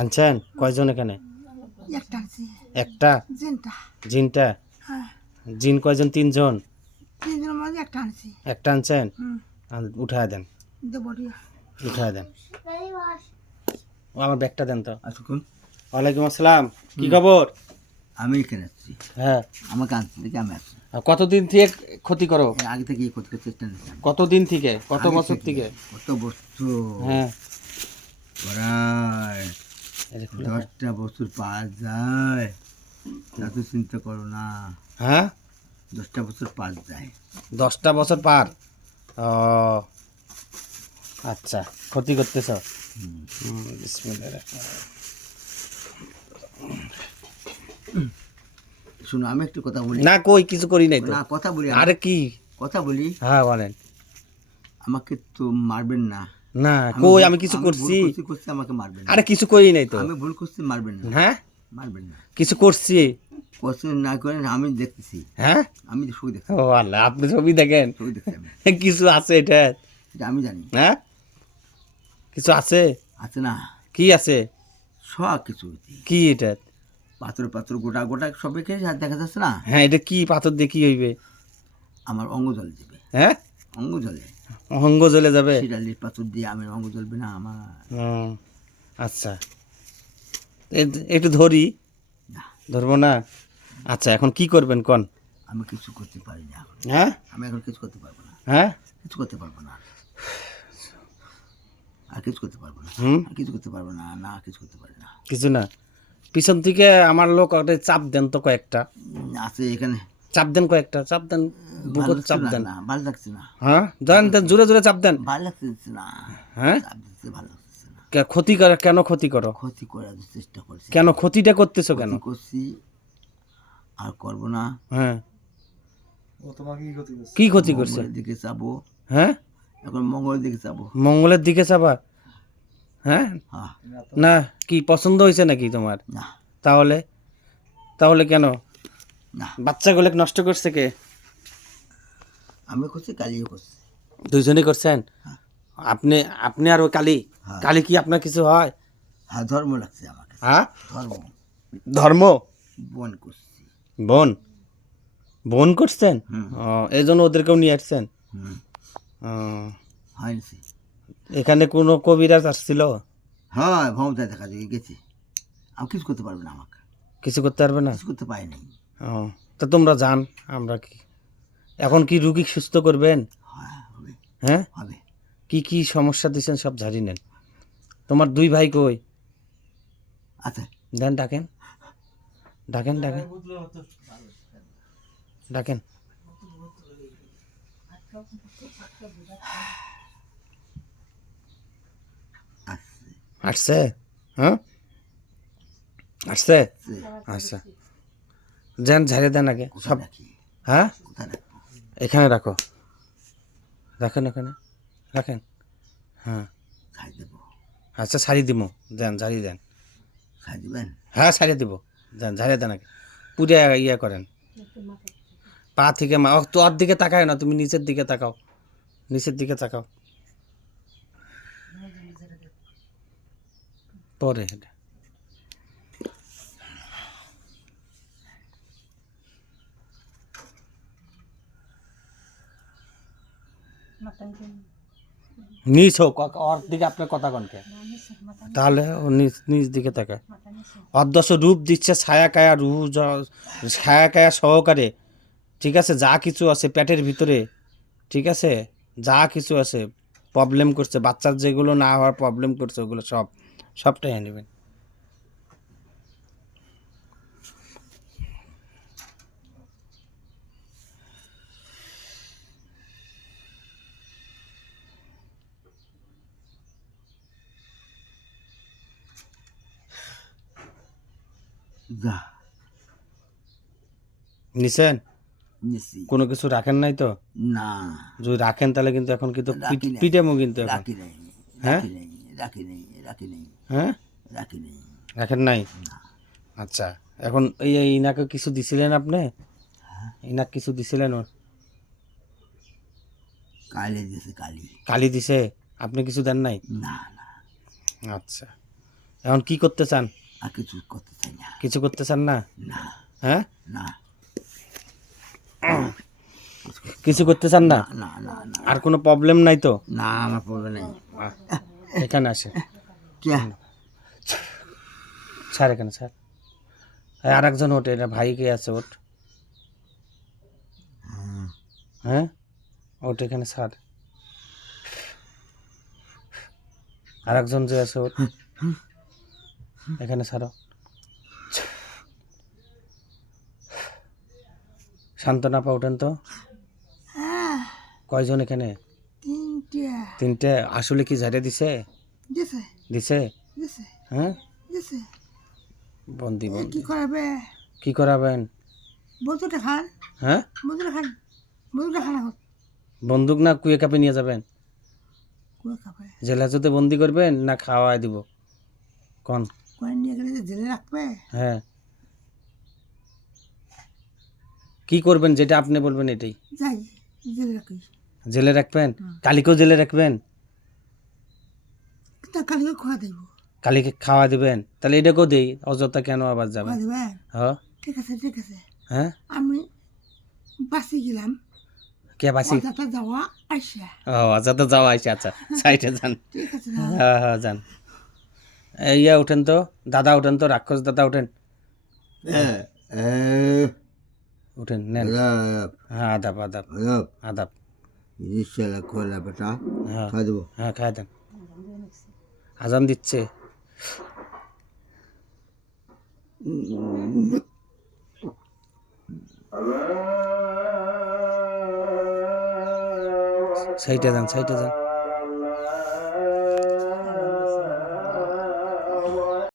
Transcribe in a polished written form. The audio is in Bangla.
আনছেন কয়জন এখানে? একটা আছে একটা জিনটা। জিনটা হ্যাঁ জিন কয়জন? তিনজন। তিনজনের মাঝে একটা আনছি। একটা আনছেন? হুম উঠায় দেন, দেবরিয়া। উঠায় দেন। ও আমার ব্যাগটা দেন তো। আসুন। ওয়ালাইকুম আসসালাম, কি খবর? আমি এখানে আসছি, হ্যাঁ, আমাকে আনতে থেকে আমি আসছি। আর কতদিন থেকে ক্ষতি করো? এর আগে থেকে এই করতে চেষ্টা নিচ্ছিলাম। কতদিন থেকে, কত আগে বছর থেকে? কত বছর, হ্যাঁ, প্রায় এই যে খুলে দেন। 10টা বছর পার যায়, তা তো চিন্তা করো না। হ্যাঁ, 10টা বছর পার যায়। 10টা বছর পার। ও আচ্ছা, ক্ষতি করতেছ। বিসমিল্লাহির রহমানির শুনো, আমি একটু কথা বলি। রহিম। না, কই কিছু করি নাই তো। না, কথা বলি আমি। আরে কি? কথা বলি। হ্যাঁ বলেন। আমাকে তো মারবেন না। না, কই আমি কিছু ভুল করছি? করছি, আমাকে মারবেন না। আরে কিছু করি নাই তো। আমি ভুল করছি, মারবেন না। হ্যাঁ, মারবেন না। কিছু করছি। পছন্দ না করেন, আমি দেখতেছি। হ্যাঁ, আমি ছবি দেখছি, ও আল্লাহ, আপনি ছবি দেখেন? ছবি দেখছি আমি। কিছু আছে এটা? এটা আমি জানি। হ্যাঁ, কিছু আছে? আছে না, কি আছে? সব কিছু হইছে। কি এটা? পাথর পাথর গোটা গোটা সবাইকে আর দেখা যাচ্ছে না। হ্যাঁ, এটা কি পাথর দিয়ে কি হইবে? আমার অঙ্গ জলে যাবে, হ্যাঁ, অঙ্গ জলে। অঙ্গ জ্বলে যাবে? শিরালির পাথর দিয়ে আমার অঙ্গ জ্বলবে না আমার। ও, আচ্ছা, একটু ধরি। না, ধরবো না? আচ্ছা, এখন কি করবেন কোন? আমি কিছু করতে পারি না এখন। হ্যাঁ, আমি এখন কিছু করতে পারবো না, হ্যাঁ, কিছু করতে পারবো না, আর কিছু করতে পারবো না, হুম, আর কিছু করতে পারবো না, না কিছু করতে পারি না। কিছু না। পিছন থেকে আমার লোক একটা চাপ দেন তো কয়েকটা। আছে এখানে। চাপ দেন কয়েকটা, চাপ দেন, ভালো বুকত লাগছে চাপ না, দেন। না ভালো লাগছে না, হ্যাঁ, দেন দেন, জোরে জোরে চাপ দেন। ভালো লাগছে না। হ্যাঁ, চাপ দিতে ভালো লাগছে না। ক্ষতি করে কেন? ক্ষতি করো ক্ষতি করার চেষ্টা করছি, কেন? ক্ষতিটা করতেছো কেন? ক্ষতি করছি, আর করবো না। হ্যাঁ, কি ক্ষতি করছে? মঙ্গলের দিকে যাবো, হ্যাঁ, এখন মঙ্গলের দিকে যাবো। মঙ্গলের দিকে চাবা? হ্যাঁ, হ্যাঁ, না, কি পছন্দ হয়েছে নাকি তোমার? না, তাহলে তাহলে কেন? না, বাচ্চাগুলো নষ্ট করছে কে? আমি করছি, কালিও করছি। দুইজনই করছেন? আপনি আপনি আর ওই কালী? হ্যাঁ। কালী কি আপনার কিছু হয়? হ্যাঁ, ধর্ম লাগছে আমাকে, হ্যাঁ, ধর্ম। ধর্ম? বন করছি। বোন? বোন করছেন? হুম। ও, এই জন্য ওদেরকেও নিয়ে আসছেন? হুম, ও, হয়নি। এখানে কোনো কবিরাজ আসছিল? হ্যাঁ, ভমতা দেখা যায় গেছি। আমি কিছু করতে পারবো না, আমাকে কিছু করতে পারবে না? কিছু করতে পারি নাই। ও, তা তোমরা জান, আমরা কি এখন কি রুগী সুস্থ করবেন? হ্যাঁ, হবে, হ্যাঁ, হবে। কি কি সমস্যা দিচ্ছেন সব ঝাড়ি নেন। তোমার দুই ভাই কই? আচ্ছা, দেন, ডাকেন, ডাকেন, ডাকেন, ডাকেন। আসছে, আসছে? হ্যাঁ, আসছে? আসছে। আচ্ছা, যান, ঝাড়ে দেন আগে কোথায় সব। রাখি, হ্যাঁ, কোথায় রাখবো? এখানে রাখো, রাখেন এখানে, রাখেন। হ্যাঁ, খাই দেবো, আচ্ছা, ছাড়ি দিব। দেন, ঝাড়ি দেন। খাই দিবেন। হ্যাঁ, ছাড়িয়ে দিব। দেন, ঝাড়িয়ে দেন আগে, পুরে ইয়ে করেন পা থেকে তো ওর দিকে তাকায় না, তুমি নিচের দিকে তাকাও, নিচের দিকে তাকাও। পরে এটা নিচ হোক, ওর দিকে আপনার কথা কনকে, তাহলে ও নিচ নিচ দিকে তাকায়। অর্ধশ রূপ দিচ্ছে, ছায়া কায়া রূপ, ছায়া কায়া সহকারে। ঠিক আছে, যা কিছু আছে পেটের ভিতরে, ঠিক আছে, যা কিছু আছে প্রবলেম করছে, বাচ্চার যেগুলো না হওয়ার প্রবলেম করছে, ওগুলো সবটাই নেবেন। যা, নিছেন? নিছি। কোনো কিছু রাখেন নাই তো? না, যদি রাখেন তাহলে কিন্তু এখন কিন্তু রাখি নাই, পিটামো কিন্তু এখন। রাখি নাই, হ্যাঁ, রাখি নাই, রাখি নাই, রাখি নাই, হ্যাঁ, রাখি নাই। রাখেন নাই? আচ্ছা, এখন ইনাকে কিছু দিছিলেন আপনি? ইনাক কিছু দিছিলেন ওর? কালি দিয়েছে, কালি। কালি দিছে? আপনি কিছু দেন নাই? না, না, আচ্ছা, এখন কি করতে চান? আর কিছু করতে চাই না। কিছু করতে চান না? না হ্যাঁ, না কিছু করতে চান না? না না না আর কোনো প্রবলেম নাই তো? না, আমার পড়বে নাই। এখানে আসে, কে? স্যার এখানে স্যার। আর একজন ওঠ, এটা ভাই কে আছে ওঠ। হ্যাঁ ওঠ এখানে স্যার। আর একজন যে আছে ওঠ এখানে ছাড়ো। শান্তনা পা ওঠেন তো। কয়জন এখানে? তিনটে তিনটে। আসলে কি ঝাড়ে দিছে? দিছে দিছে? দিছে হ্যাঁ, দিছে। বন্দি কি বন্দি। করাবে? কি করাবেন? বন্ধুটা খান, হ্যাঁ, বন্ধুটা খান, বন্ধুটা খান এখন। বন্দুক না কুয়ে কাপে নিয়ে যাবেন? কুয়া খাবে জেলা হাজতে বন্দি করবেন না খাওয়াই দিব? কোন? কয়েন নিয়ে গেলে যে জেলে রাখবে। হ্যাঁ, কি করবেন যেটা আপনি বলবেন এটাই। যাই জেলে রাখি। জেলে রাখবেন? কালীকেও জেলে রাখবেন? তা কালকে খোয়া দেব। কালীকে খাওয়া দিবেন? তাহলে এটাকেও দেই, অযথা কেন আবার যাবেন? খোয়া দেবেন? হ্যাঁ ঠিক আছে ঠিক আছে। হ্যাঁ। আমি বাসে গেলাম, কে বাসি? অজাতা যাওয়া আসা। ও আচ্ছা, তো যাওয়া আছে। আচ্ছা সাইডে যান। ঠিক আছে না? হ্যাঁ হ্যাঁ যান। ইয়া উঠেন তো, দাদা উঠেন তো, রাক্ষস দাদা উঠেন। উঠেন নেন। হ্যাঁ আদাব আদাব আদাব। খোলা বেটা, হ্যাঁ খাই দেবো। হ্যাঁ খায় দেন। আজান দিচ্ছে। সাইডে যান সাইডে যান।